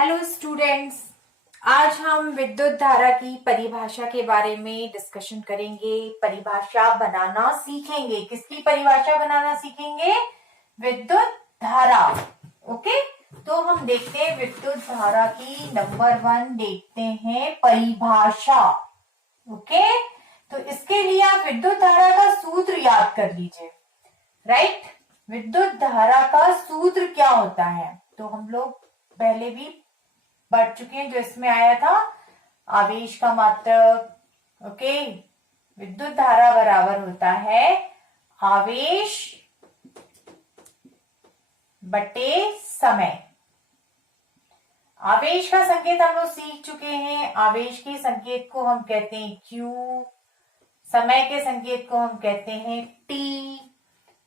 Hello students. आज हम विद्युत धारा की परिभाषा के बारे में डिस्कशन करेंगे। परिभाषा बनाना सीखेंगे। किसकी परिभाषा बनाना सीखेंगे? विद्युत धारा। ओके, तो हम देखते हैं विद्युत धारा की नंबर 1 देखते हैं परिभाषा। ओके, तो इसके लिए आप विद्युत धारा का सूत्र याद कर लीजिए। राइट, विद्युत धारा का सूत्र क्या होता है? तो हम लोग पहले भी बढ़ चुके हैं, जो इसमें आया था आवेश का मात्रक। ओके, विद्युत धारा बराबर होता है आवेश बटे समय। आवेश का संकेत हम लोग सीख चुके हैं। आवेश के संकेत को हम कहते हैं Q, समय के संकेत को हम कहते हैं T,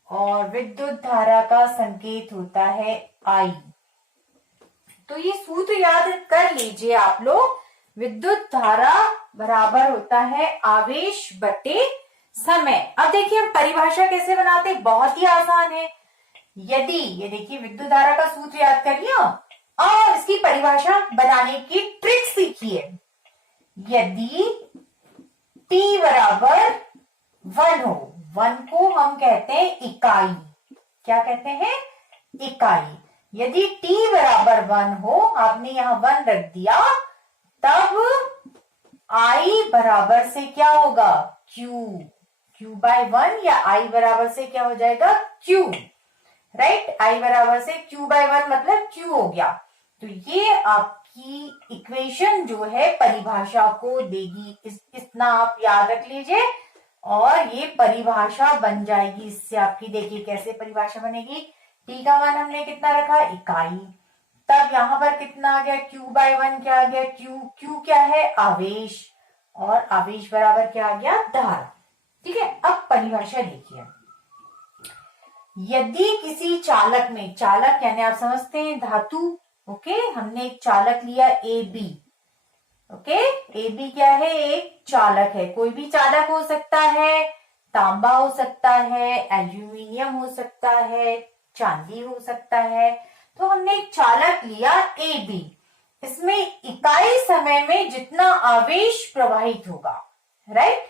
और विद्युत धारा का संकेत होता है I। तो ये सूत्र याद कर लीजिए आप लोग। विद्युत धारा बराबर होता है आवेश बटे समय। अब देखिए हम परिभाषा कैसे बनाते हैं, बहुत ही आसान है। यदि ये देखिए विद्युत धारा का सूत्र याद कर लिया और इसकी परिभाषा बनाने की ट्रिक सीखिए। यदि T बराबर 1 हो, 1 को हम कहते हैं इकाई। क्या कहते हैं? इकाई। यदि T बराबर 1 हो, आपने यहां 1 रख दिया, तब I बराबर से क्या होगा? Q बाय 1, या I बराबर से क्या हो जाएगा? Q। राइट, I बराबर से Q बाय 1 मतलब Q हो गया। तो ये आपकी इक्वेशन जो है परिभाषा को देगी। इतना आप याद रख लीजिए और ये परिभाषा बन जाएगी इससे आपकी। देखिए कैसे परिभाषा बनेगी। T का मान हमने कितना रखा? इकाई। तब यहां पर कितना आ गया? Q बाय 1 क्या आ गया? Q क्या है? आवेश। और आवेश बराबर क्या आ गया? धारा। ठीक है, अब परिभाषा देखिए। यदि किसी चालक में, चालक यानी आप समझते हैं धातु। ओके, हमने एक चालक लिया AB। ओके, AB क्या है? एक चालक है। कोई भी चालक हो सकता है, तांबा हो सकता है, एल्यूमिनियम हो सकता है, चांदी हो सकता है। तो हमने एक चालक लिया AB। इसमें इकाई समय में जितना आवेश प्रवाहित होगा, राइट,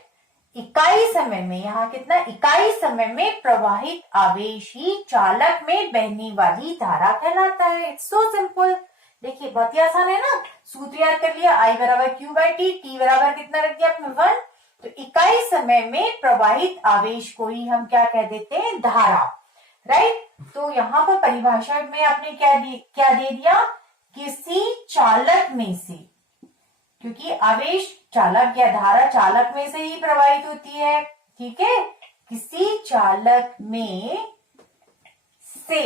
इकाई समय में, यहां कितना? इकाई समय में प्रवाहित आवेश ही चालक में बहने वाली धारा कहलाता है। It's so simple. देखिए बहुत ही आसान है ना। सूत्र याद कर लिया, I बराबर Q बाय T बराबर कितना रख दिया आपने? 1। तो इकाई समय में प्रवाहित आवेश को ही हम क्या कह देते हैं? धारा। राइट, तो यहां पर परिभाषा में आपने क्या दे दिया? किसी चालक में से, क्योंकि आवेश चालक या धारा चालक में से ही प्रवाहित होती है। ठीक है, किसी चालक में से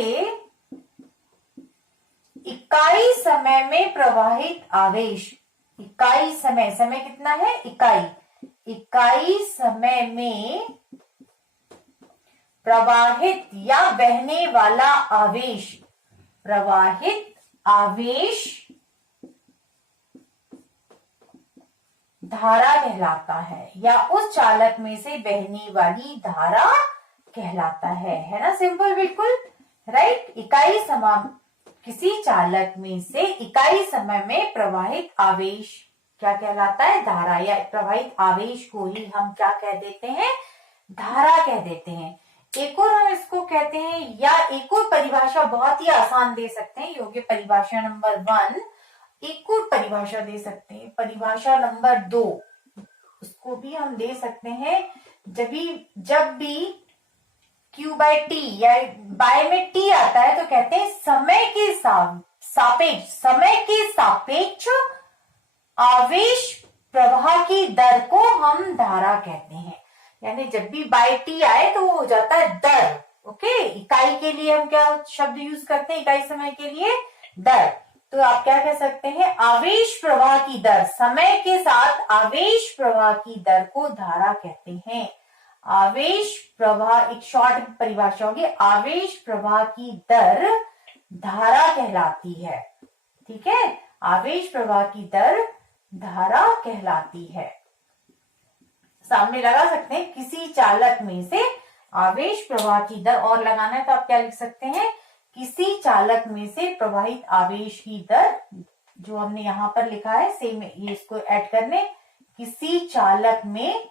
इकाई समय में प्रवाहित आवेश। इकाई समय, समय कितना है? इकाई। इकाई समय में प्रवाहित या बहने वाला आवेश, प्रवाहित आवेश धारा कहलाता है, या उस चालक में से बहने वाली धारा कहलाता है ना? सिंपल, बिल्कुल। राइट, इकाई समय, किसी चालक में से इकाई समय में प्रवाहित आवेश क्या कहलाता है? धारा। या प्रवाहित आवेश को ही हम क्या कह देते हैं? धारा कह देते हैं। एक और हम इसको कहते हैं, या एक और परिभाषा बहुत ही आसान दे सकते हैं, योग्य परिभाषा नंबर 1। एक और परिभाषा दे सकते हैं, परिभाषा नंबर 2। उसको भी हम दे सकते हैं। जब भी Q बाय T या बाय में T आता है तो कहते हैं समय के सापेक्ष, समय के सापेक्ष आवेश प्रवाह की दर को हम धारा कहते हैं। यानी जब भी बाय T आए तो वो हो जाता है दर। ओके, इकाई के लिए हम क्या शब्द यूज करते हैं? इकाई समय के लिए दर। तो आप क्या कह सकते हैं? आवेश प्रवाह की दर, समय के साथ आवेश प्रवाह की दर को धारा कहते हैं। आवेश प्रवाह, एक शॉर्ट परिभाषा होगी, आवेश प्रवाह की दर धारा कहलाती है। ठीक है, आवेश प्रवाह की दर धारा कहलाती है। सामने लगा सकते हैं, किसी चालक में से आवेश प्रवाह की दर, और लगाना है तो आप क्या लिख सकते हैं? किसी चालक में से प्रवाहित आवेश की दर जो हमने यहाँ पर लिखा है सेम ये इसको ऐड करने, किसी चालक में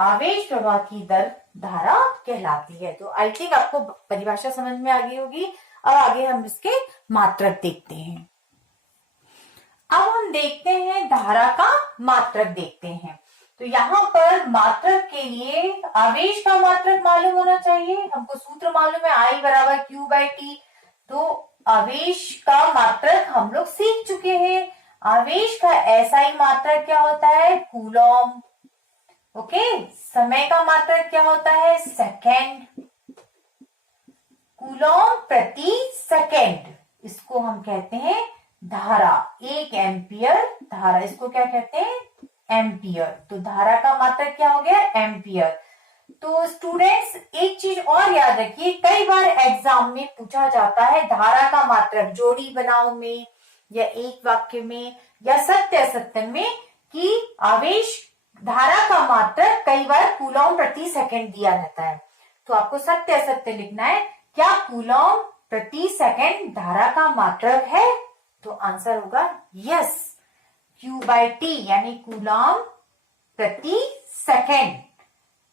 आवेश प्रवाह की दर धारा कहलाती है। तो आई थिंक आपको परिभाषा समझ में आ गई होगी। अब आगे हम इसके मात्रक देखते हैं। अब हम देखते हैं धारा का मात्रक देखते हैं। तो यहाँ पर मात्रक के लिए आवेश का मात्रक मालूम होना चाहिए। हमको सूत्र मालूम है I बराबर Q बाई T। तो आवेश का मात्रक हम लोग सीख चुके हैं। आवेश का SI मात्रक क्या होता है? कूलॉम। ओके, समय का मात्रक क्या होता है? सेकेंड। कूलॉम प्रति सेकेंड, इसको हम कहते हैं धारा। 1 एम्पियर धारा, इसको क्या कहते हैं? एम्पियर। तो धारा का मात्रक क्या हो गया? एम्पियर। तो स्टूडेंट्स एक चीज और याद रखिए, कई बार एग्जाम में पूछा जाता है धारा का मात्रक जोड़ी बनाओ में या एक वाक्य में या सत्य असत्य में, कि आवेश धारा का मात्रक कई बार कूलॉम प्रति सेकंड दिया रहता है। तो आपको सत्य असत्य लिखना है, क्या कूलॉम प्रति सेकंड धारा का मात्रक है? तो आंसर होगा यस, Q बाई टी यानी कूलॉम प्रति सेकंड,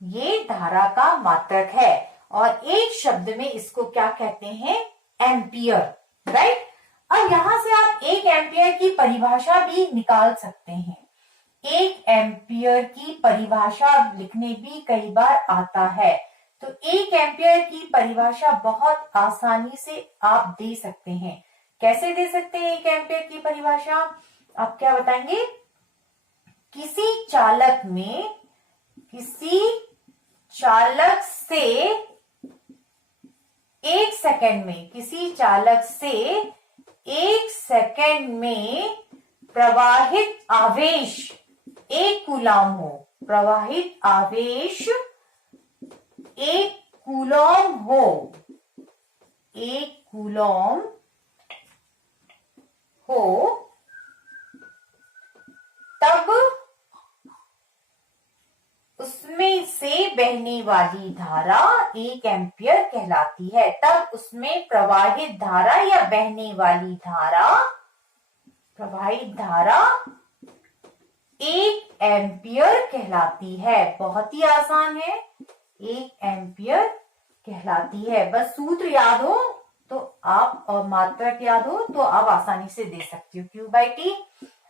ये धारा का मात्रक है। और एक शब्द में इसको क्या कहते हैं? Ampere, right. अब यहां से आप 1 एम्पियर की परिभाषा भी निकाल सकते हैं। 1 एम्पियर की परिभाषा लिखने भी कई बार आता है। तो 1 एम्पियर की परिभाषा बहुत आसानी से आप दे सकते हैं। कैसे दे सकते हैं 1 एम्पियर की परिभाषा? आप क्या बताएंगे? किसी चालक से 1 सेकंड में, किसी चालक से 1 सेकंड में प्रवाहित आवेश 1 कूलॉम हो, प्रवाहित आवेश 1 कूलॉम हो, 1 कूलॉम हो, तब उसमें से बहने वाली धारा 1 एम्पियर कहलाती है। तब उसमें प्रवाहित धारा या बहने वाली धारा, प्रवाहित धारा 1 एम्पियर कहलाती है। बहुत ही आसान है, 1 एम्पियर कहलाती है। बस सूत्र याद हो तो आप, और मात्रक याद हो तो आप आसानी से दे सकते हो। Q बाई टी,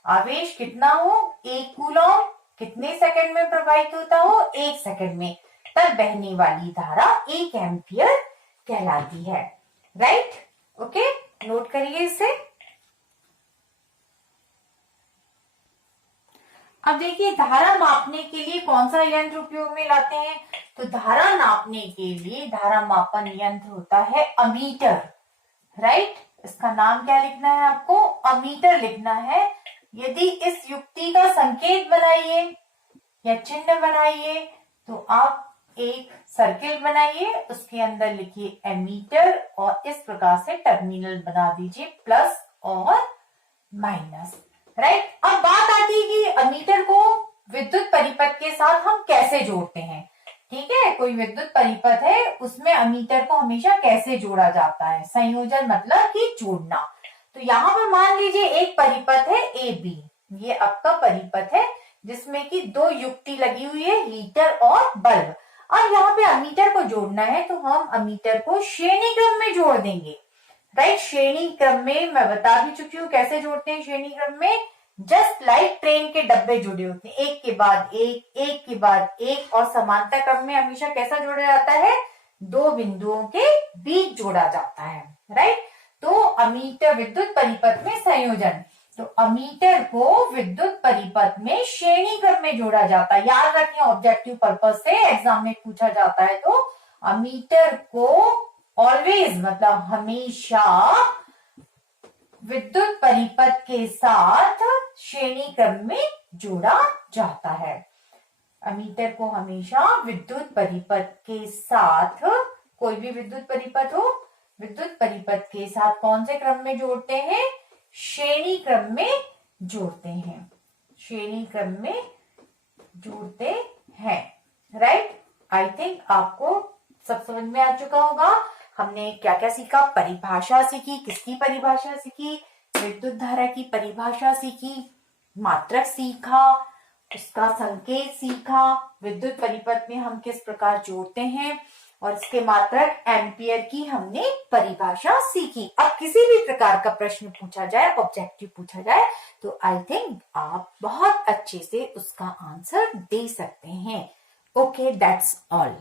आवेश कितना हो? 1 कूलॉम, कितने सेकंड में प्रवाहित होता हो? 1 सेकंड में, तब बहने वाली धारा 1 एम्पियर कहलाती है। राइट, ओके, नोट करिए इसे। अब देखिए धारा मापने के लिए कौन सा यंत्र उपयोग में लाते हैं? तो धारा नापने के लिए धारा मापन यंत्र होता है अमीटर, राइट। इसका नाम क्या लिखना है आपको? अमीटर लिखना है। यदि इस युक्ति का संकेत बनाइए या चिन्ह बनाइए तो आप एक सर्किल बनाइए, उसके अंदर लिखिए एमीटर और इस प्रकार से टर्मिनल बना दीजिए प्लस और माइनस, राइट। अब बात आती है कि अमीटर को विद्युत परिपथ के साथ हम कैसे जोड़ते हैं। ठीक है, कोई विद्युत परिपथ है उसमें अमीटर को हमेशा कैसे जोड़ा जाता है? संयोजन मतलब कि जोड़ना। तो यहाँ पर मान लीजिए एक परिपथ है ए बी, ये आपका परिपथ है जिसमें कि 2 युक्ति लगी हुई है, हीटर और बल्ब। और यहाँ पे अमीटर को जोड़ना है तो हम अमीटर को श्रेणी क्रम में जोड़ देंगे, राइट। श्रेणी क्रम में मैं बता भी चुकी हूँ कैसे जोड़ते हैं। श्रेणी क्रम में जस्ट लाइक ट्रेन के डब्बे जुड़े होते हैं, एक के बाद एक, एक के बाद एक, और समांतर क्रम में हमेशा कैसा जोड़ा जाता है? 2 बिंदुओं के बीच जोड़ा जाता है, राइट। तो अमीटर विद्युत परिपथ में संयोजन, तो अमीटर को विद्युत परिपथ में श्रेणी क्रम में जोड़ा जाता है। याद रखें, ऑब्जेक्टिव पर्पज से एग्जाम में पूछा जाता है तो अमीटर को ऑलवेज मतलब हमेशा विद्युत परिपथ के साथ श्रेणी क्रम में जोड़ा जाता है। अमीटर को हमेशा विद्युत परिपथ के साथ, कोई भी विद्युत परिपथ हो, विद्युत परिपथ के साथ कौन से क्रम में जोड़ते हैं? श्रेणी क्रम में जोड़ते हैं, श्रेणी क्रम में जोड़ते हैं, राइट। आई थिंक आपको सब समझ में आ चुका होगा। हमने क्या क्या सीखा, परिभाषा सीखी, किसकी परिभाषा सीखी, विद्युत धारा की परिभाषा सीखी, मात्रक सीखा, उसका संकेत सीखा, विद्युत परिपथ में हम किस प्रकार जोड़ते हैं, और इसके मात्रक एम्पियर की हमने परिभाषा सीखी। अब किसी भी प्रकार का प्रश्न पूछा जाए, ऑब्जेक्टिव पूछा जाए, तो आई थिंक आप बहुत अच्छे से उसका आंसर दे सकते हैं। Okay, that's all.